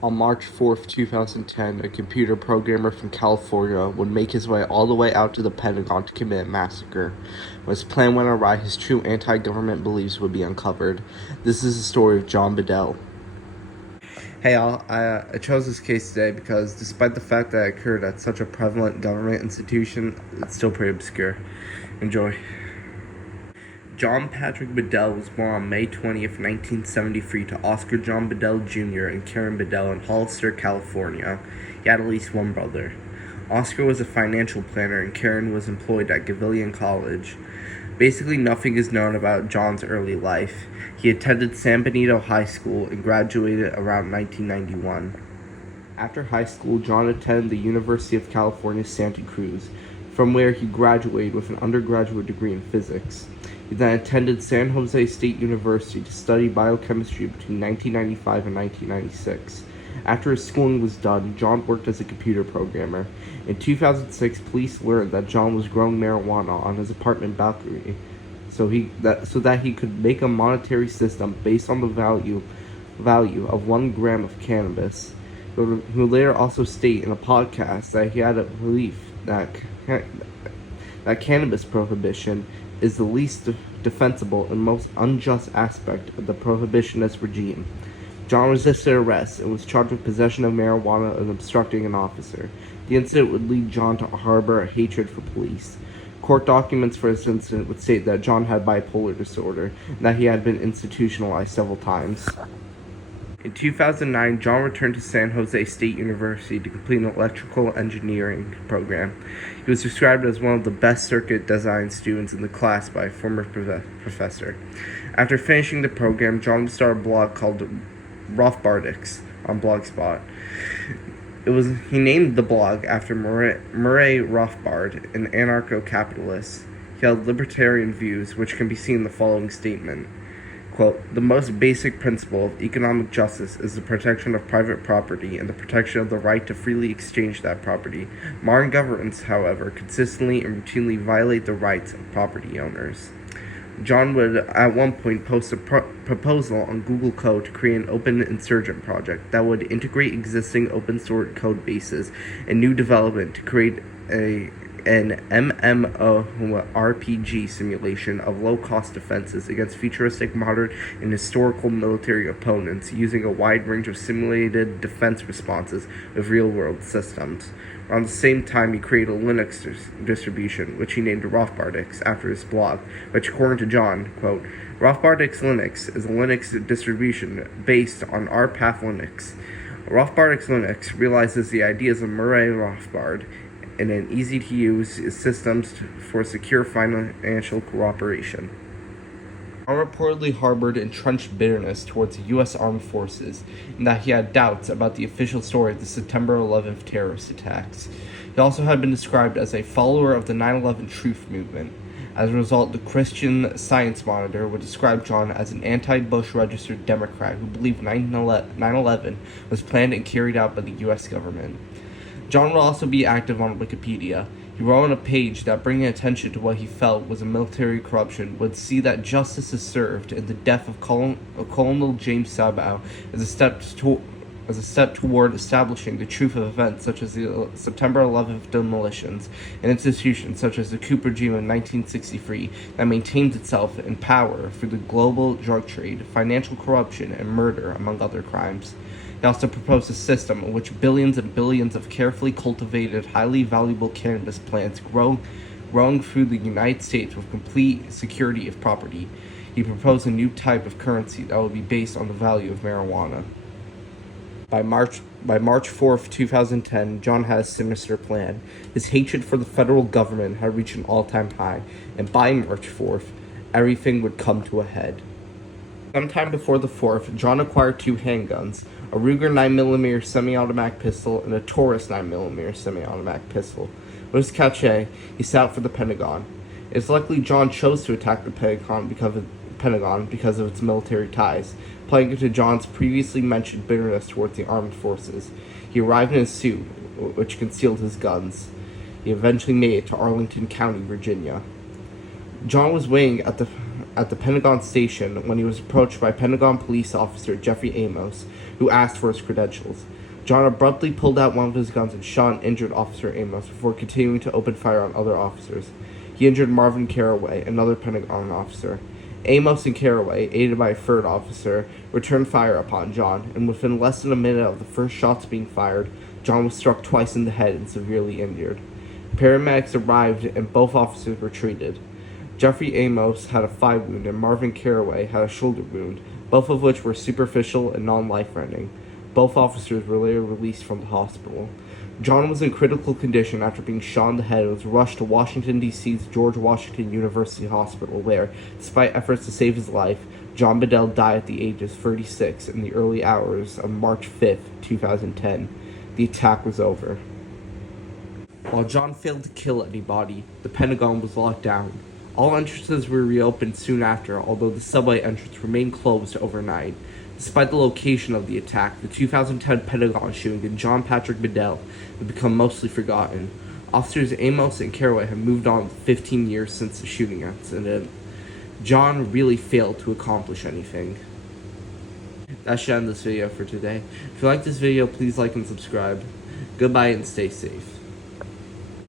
On March 4th, 2010, a computer programmer from California would make his way all the way out to the Pentagon to commit a massacre. When his plan went awry, his true anti-government beliefs would be uncovered. This is the story of John Bedell. Hey all, I chose this case today because despite the fact that it occurred at such a prevalent government institution, it's still pretty obscure. Enjoy. John Patrick Bedell was born on May 20th, 1973 to Oscar John Bedell Jr. and Karen Bedell in Hollister, California. He had at least one brother. Oscar was a financial planner and Karen was employed at Gavillion College. Basically nothing is known about John's early life. He attended San Benito High School and graduated around 1991. After high school, John attended the University of California, Santa Cruz, from where he graduated with an undergraduate degree in physics. He then attended San Jose State University to study biochemistry between 1995 and 1996. After his schooling was done, John worked as a computer programmer. In 2006, police learned that John was growing marijuana on his apartment balcony, so that he could make a monetary system based on the value of 1 gram of cannabis. Who later also state in a podcast that he had a belief that cannabis prohibition is the least defensible and most unjust aspect of the prohibitionist regime. John resisted arrest and was charged with possession of marijuana and obstructing an officer. The incident would lead John to harbor a hatred for police. Court documents for this incident would state that John had bipolar disorder and that he had been institutionalized several times. In 2009, John returned to San Jose State University to complete an electrical engineering program. He was described as one of the best circuit design students in the class by a former professor. After finishing the program, John would start a blog called Rothbardix on Blogspot. He named the blog after Murray Rothbard, an anarcho-capitalist. He held libertarian views, which can be seen in the following statement. Quote, "The most basic principle of economic justice is the protection of private property and the protection of the right to freely exchange that property. Modern governments, however, consistently and routinely violate the rights of property owners." John would at one point post a proposal on Google Code to create an open insurgent project that would integrate existing open source code bases and new development to create an MMORPG simulation of low-cost defenses against futuristic, modern, and historical military opponents using a wide range of simulated defense responses with real-world systems. Around the same time, he created a Linux distribution, which he named Rothbardix after his blog, which, according to John, quote, "Rothbardix Linux is a Linux distribution based on rPath Linux. Rothbardix Linux realizes the ideas of Murray Rothbard and an easy-to-use systems for secure financial cooperation." John reportedly harbored entrenched bitterness towards the U.S. Armed Forces, and that he had doubts about the official story of the September 11th terrorist attacks. He also had been described as a follower of the 9/11 Truth Movement. As a result, the Christian Science Monitor would describe John as an anti-Bush registered Democrat who believed 9/11 was planned and carried out by the U.S. government. John would also be active on Wikipedia. He wrote on a page that bringing attention to what he felt was a military corruption would see that justice is served in the death of Colonel James Sabow as a step toward establishing the truth of events such as the September 11th demolitions and institutions such as the coup regime of 1963 that maintains itself in power through the global drug trade, financial corruption, and murder, among other crimes. He also proposed a system in which billions and billions of carefully cultivated, highly valuable cannabis plants growing through the United States with complete security of property. He proposed a new type of currency that would be based on the value of marijuana. By March 4th, 2010, John had a sinister plan. His hatred for the federal government had reached an all-time high, and by March 4th, everything would come to a head. Sometime before the 4th, John acquired 2 handguns, a Ruger 9mm semi-automatic pistol and a Taurus 9mm semi-automatic pistol. With his cachet, he set out for the Pentagon. It is likely John chose to attack the Pentagon because of its military ties, playing into John's previously mentioned bitterness towards the armed forces. He arrived in a suit, which concealed his guns. He eventually made it to Arlington County, Virginia. John was waiting at at the Pentagon station when he was approached by Pentagon police officer Jeffrey Amos, who asked for his credentials. John abruptly pulled out one of his guns and shot and injured Officer Amos before continuing to open fire on other officers. He injured Marvin Carraway, another Pentagon officer. Amos and Carraway, aided by a third officer, returned fire upon John, and within less than a minute of the first shots being fired, John was struck twice in the head and severely injured. Paramedics arrived and both officers were treated. Jeffrey Amos had a thigh wound and Marvin Carraway had a shoulder wound, both of which were superficial and non-life-threatening. Both officers were later released from the hospital. John was in critical condition after being shot in the head and was rushed to Washington, D.C.'s George Washington University Hospital where, despite efforts to save his life, John Bedell died at the age of 36 in the early hours of March 5, 2010. The attack was over. While John failed to kill anybody, the Pentagon was locked down. All entrances were reopened soon after, although the subway entrance remained closed overnight. Despite the location of the attack, the 2010 Pentagon shooting in John Patrick Bedell had become mostly forgotten. Officers Amos and Carraway have moved on 15 years since the shooting incident. John really failed to accomplish anything. That should end this video for today. If you like this video, please like and subscribe. Goodbye and stay safe.